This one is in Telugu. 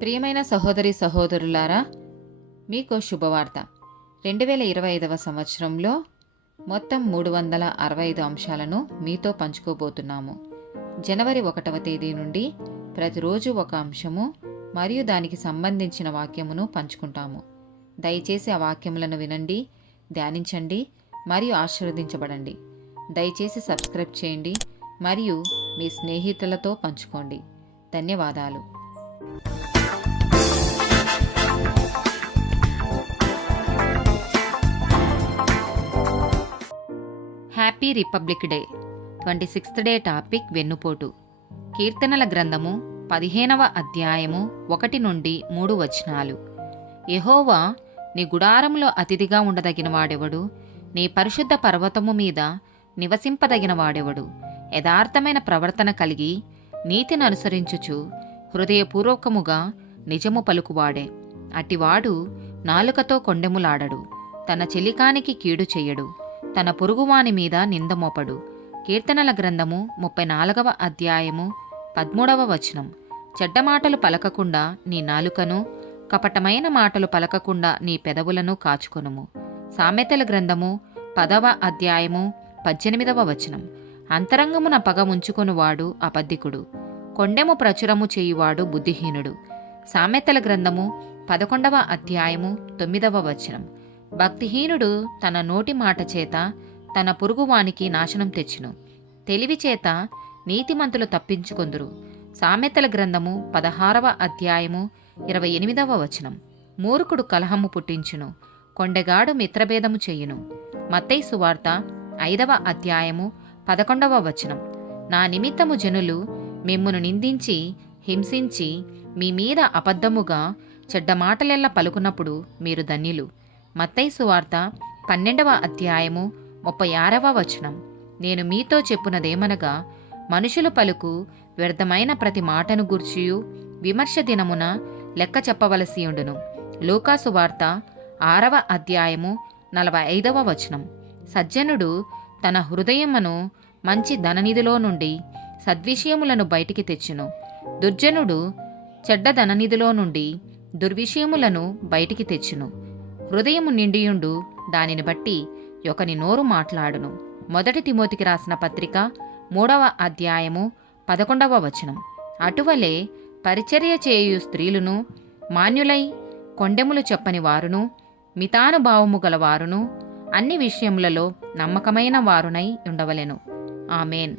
ప్రియమైన సహోదరి సహోదరులారా, మీకు శుభవార్త. 2025వ సంవత్సరంలో మొత్తం 365 అంశాలను మీతో పంచుకోబోతున్నాము. జనవరి 1వ తేదీ నుండి ప్రతిరోజు ఒక అంశము మరియు దానికి సంబంధించిన వాక్యమును పంచుకుంటాము. దయచేసి ఆ వాక్యములను వినండి, ధ్యానించండి మరియు ఆశీర్వదించబడండి. దయచేసి సబ్స్క్రైబ్ చేయండి మరియు మీ స్నేహితులతో పంచుకోండి. ధన్యవాదాలు. Happy republic day. 26th day topic వెన్నుపోటు. కీర్తనల గ్రంథము 15వ అధ్యాయము 1 నుండి 3 వచనాలు. యెహోవా, నీ గుడారములో అతిథిగా ఉండదగిన వాడెవడు? నీ పరిశుద్ధ పర్వతము మీద నివసింపదగిన వాడెవడు? యథార్థమైన ప్రవర్తన కలిగి నీతిని అనుసరించుచు హృదయపూర్వకముగా నిజము పలుకువాడే. అటివాడు నాలుకతో కొండెములాడడు, తన చెలికానికి కీడు చెయ్యడు, తన పొరుగువాని మీద నిందమోపడు. కీర్తనల గ్రంథము 34వ అధ్యాయము 13వ వచనం. చెడ్డ మాటలు పలకకుండా నీ నాలుకను, కపటమైన మాటలు పలకకుండా నీ పెదవులను కాచుకొనుము. సామెతల గ్రంథము 10వ అధ్యాయము 18వ వచనం. అంతరంగమున పగ ఉంచుకొనువాడు అబద్ధికుడు, కొండెము ప్రచురము చేయువాడు బుద్ధిహీనుడు. సామెతల గ్రంథము 11వ అధ్యాయము 9వ వచనం. భక్తిహీనుడు తన నోటి మాట చేత తన పొరుగువానికి నాశనం తెచ్చును, తెలివి చేత నీతిమంతులు తప్పించుకొందురు. సామెతల గ్రంథము 16వ అధ్యాయము 28వ వచనం. మూర్ఖుడు కలహము పుట్టించును, కొండెగాడు మిత్రభేదము చెయ్యును. మత్తయి సువార్త 5వ అధ్యాయము 11వ వచనం. నా నిమిత్తము జనులు మిమ్మును నిందించి హింసించి మీ మీద అబద్ధముగా చెడ్డ మాటలెల్ల పలుకున్నప్పుడు మీరు ధన్యులు. మత్తయి సువార్త 12వ అధ్యాయము 36వ వచనం. నేను మీతో చెప్పునదేమనగా, మనుషులు పలుకు వ్యర్థమైన ప్రతి మాటను గూర్చియు విమర్శ దినమున లెక్క చెప్పవలసియుండును. లూకా సువార్త 6వ అధ్యాయము 45వ వచనం. సజ్జనుడు తన హృదయమును మంచి ధననిధిలో నుండి సద్విషయములను బయటికి తెచ్చును, దుర్జనుడు చెడ్డ ధననిధిలో నుండి దుర్విషయములను బయటికి తెచ్చును. హృదయము నిండియుండు దానిని బట్టి ఒకని నోరు మాట్లాడును. 1 తిమోతికి రాసిన పత్రిక 3వ అధ్యాయము 11వ వచనం. అటువలే పరిచర్య చేయు స్త్రీలును మాన్యులై కొండెములు చెప్పని వారును మితానుభావము గలవారును అన్ని విషయములలో నమ్మకమైన వారునై ఉండవలెను. ఆమేన్.